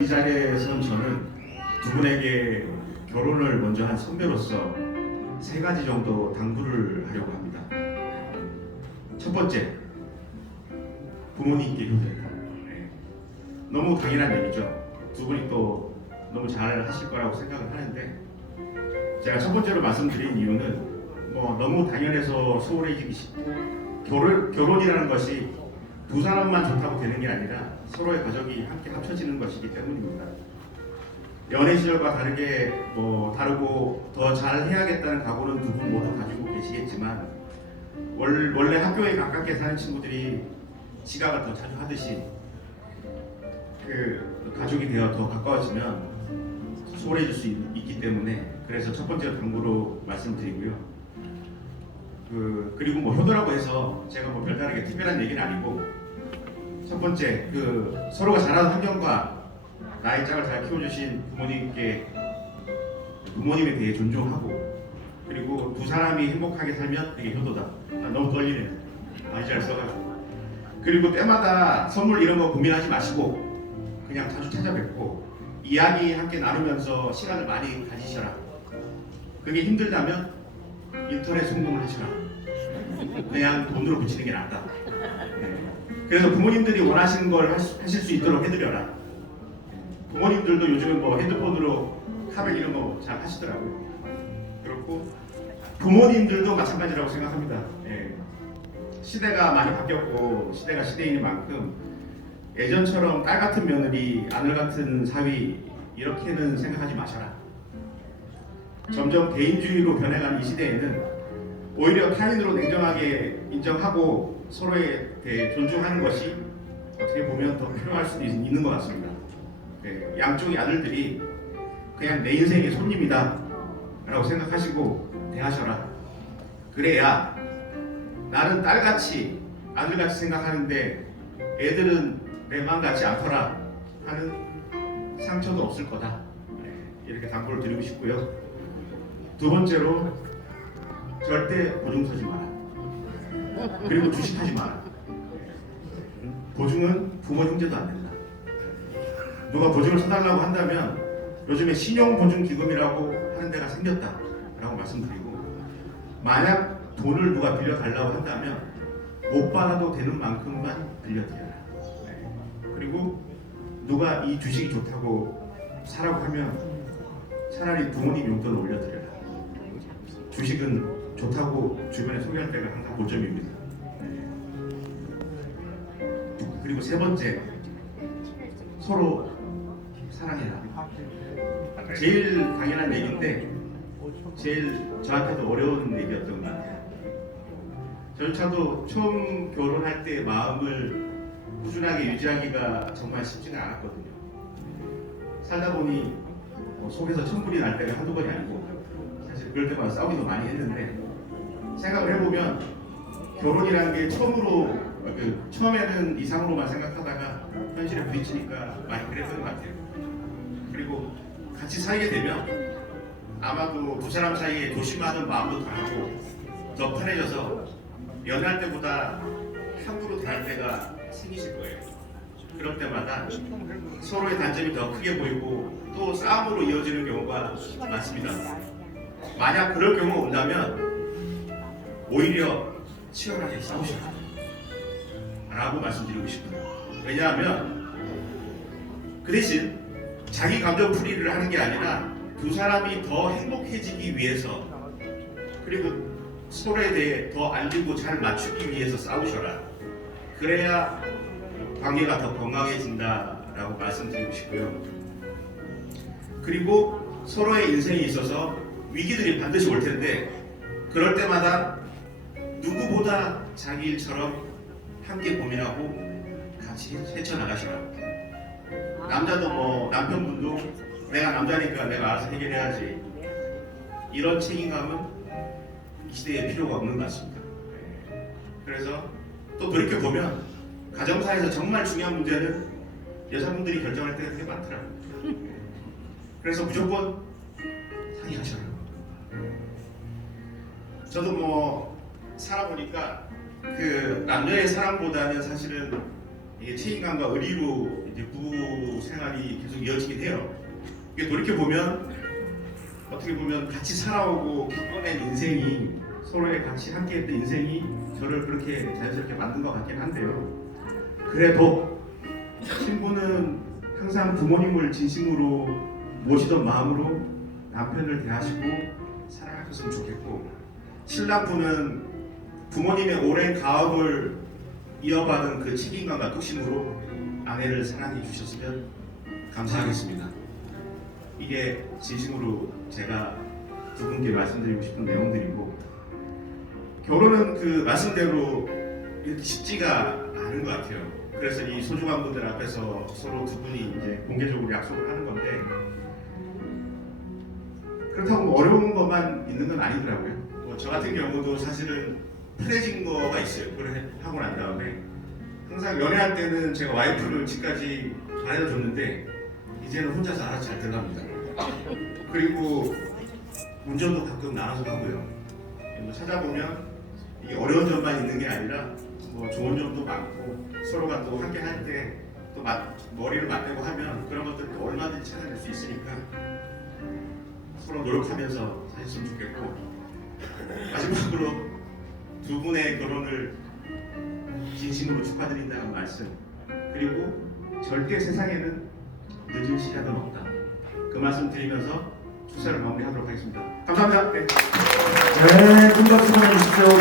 이 자리에선 저는 두 분에게 결혼을 먼저 한 선배로서 세 가지 정도 당부를 하려고 합니다. 첫 번째, 부모님께 효도해라. 네. 너무 당연한 얘기죠. 두 분이 또 너무 잘 하실 거라고 생각을 하는데 제가 첫 번째로 말씀드린 이유는 뭐 너무 당연해서 소홀해지기 쉽고 결혼, 결혼이라는 것이 두 사람만 좋다고 되는 게 아니라 서로의 가족이 함께 합쳐지는 것이기 때문입니다. 연애 시절과 다르게 뭐 다르고 더 잘 해야겠다는 각오는 두 분 모두 가지고 계시겠지만 월, 원래 학교에 가깝게 사는 친구들이 지각을 더 자주 하듯이 그 가족이 되어 더 가까워지면 소홀해질 수 있, 있기 때문에 그래서 첫 번째 당부로 말씀드리고요. 그 그리고 뭐 효도라고 해서 제가 뭐 별다르게 특별한 얘기는 아니고 첫 번째 그 서로가 자라는 환경과 나의 짝을 잘 키워주신 부모님께 부모님에 대해 존중하고 그리고 두 사람이 행복하게 살면 그게 효도다. 아, 너무 떨리네. 많이 잘 써가지고 그리고 때마다 선물 이런 거 고민하지 마시고 그냥 자주 찾아뵙고 이야기 함께 나누면서 시간을 많이 가지셔라. 그게 힘들다면 인터넷 송금을 하시라. 그냥 돈으로 붙이는 게 낫다. 네. 그래서 부모님들이 원하시는 걸 하실 수 있도록 해드려라. 부모님들도 요즘은 뭐 핸드폰으로 카벨 이런 거 잘 하시더라고요. 그렇고 부모님들도 마찬가지라고 생각합니다. 예. 시대가 많이 바뀌었고 시대가 시대인 만큼 예전처럼 딸 같은 며느리, 아들 같은 사위 이렇게는 생각하지 마셔라. 점점 개인주의로 변해가는 이 시대에는 오히려 타인으로 냉정하게 인정하고 서로에 대해 존중하는 것이 어떻게 보면 더 필요할 수도 있- 있는 것 같습니다. 네, 양쪽의 아들들이 그냥 내 인생의 손님이다 라고 생각하시고 대하셔라. 그래야 나는 딸같이 아들같이 생각하는데 애들은 내 마음 같지 않더라 하는 상처도 없을 거다. 네, 이렇게 당부를 드리고 싶고요. 두 번째로 절대 보증 서지 마라. 그리고 주식하지 마라. 보증은 부모 형제도 안 된다. 누가 보증을 서달라고 한다면 요즘에 신용보증기금이라고 하는 데가 생겼다라고 말씀드리고 만약 돈을 누가 빌려달라고 한다면 못 받아도 되는 만큼만 빌려드려라. 네. 그리고 누가 이 주식이 좋다고 사라고 하면 차라리 부모님 용돈을 올려드려라. 주식은 좋다고 주변에 소개할 때가 항상 고점입니다. 네. 그리고 세 번째 서로 사랑해라. 제일 당연한 얘기인데 제일 저한테도 어려운 얘기였던 것 같아요. 저조차도 처음 결혼할 때 마음을 꾸준하게 유지하기가 정말 쉽지는 않았거든요. 살다 보니 뭐 속에서 천불이 날 때가 한두 번이 아니고 사실 그럴 때마다 싸우기도 많이 했는데 생각을 해보면 결혼이라는 게 처음으로 그 처음에는 이상으로만 생각하다가 현실에 부딪히니까 많이 그랬던 것 같아요. 그리고 같이 살게 되면 아마도 두 사람 사이에 조심하는 마음도 강하고 더 편해져서 연애할 때보다 함부로 대할 때가 생기실 거예요. 그럴 때마다 서로의 단점이 더 크게 보이고 또 싸움으로 이어지는 경우가 많습니다. 만약 그럴 경우가 온다면 오히려 치열하게 싸우셔라 라고 말씀드리고 싶어요. 왜냐하면 그 대신 자기 감정 풀이를 하는 게 아니라 두 사람이 더 행복해지기 위해서 그리고 서로에 대해 더 알리고 잘 맞추기 위해서 싸우셔라. 그래야 관계가 더 건강해진다라고 말씀드리고 싶고요. 그리고 서로의 인생에 있어서 위기들이 반드시 올 텐데 그럴 때마다 누구보다 자기 일처럼 함께 고민하고 같이 헤쳐나가시라. 남자도 뭐 남편분도 내가 남자니까 내가 알아서 해결해야지 이런 책임감은 이 시대에 필요가 없는 것 같습니다. 그래서 또 돌이켜 보면 가정사에서 정말 중요한 문제는 여자분들이 결정할 때가 되게 많더라고요. 그래서 무조건 상의하셔라. 저도 뭐 살아보니까 그 남녀의 사랑보다는 사실은 이게 책임감과 의리로 이제 부부 생활이 계속 이어지게 돼요. 이게 돌이켜 보면 어떻게 보면 같이 살아오고 겪어낸 인생이 서로의 같이 함께했던 인생이 저를 그렇게 자연스럽게 만든 것 같긴 한데요. 그래도 신부는 항상 부모님을 진심으로 모시던 마음으로 남편을 대하시고 사랑하셨으면 좋겠고 신랑분은 부모님의 오랜 가업을 이어받은 그 책임감과 뚝심으로 아내를 사랑해 주셨으면 감사하겠습니다. 이게 진심으로 제가 두 분께 말씀드리고 싶은 내용들이고 결혼은 그 말씀대로 이렇게 쉽지가 않은 것 같아요. 그래서 이 소중한 분들 앞에서 서로 두 분이 이제 공개적으로 약속을 하는 건데 그렇다고 뭐 어려운 것만 있는 건 아니더라고요. 뭐 저 같은 경우도 사실은 편해진 거가 있어요. 그걸 하고 난 다음에 항상 연애할 때는 제가 와이프를 집까지 바래다 줬는데 이제는 혼자서 알아서 잘 들어갑니다. 그리고 운전도 가끔 나눠서 하고요. 뭐 찾아보면 이게 어려운 점만 있는 게 아니라 뭐 좋은 점도 많고 서로가 또 함께 할 때 또 머리를 맞대고 하면 그런 것들 또 얼마든지 찾아낼 수 있으니까 서로 노력하면서 사셨으면 좋겠고 마지막으로 두 분의 결혼을 진심으로 축하드린다는 말씀 그리고 절대 세상에는 늦은 시작은 없다 그 말씀 드리면서 추사를 마무리하도록 하겠습니다 감사합니다 네. 네, 큰 박수 보내주십시오.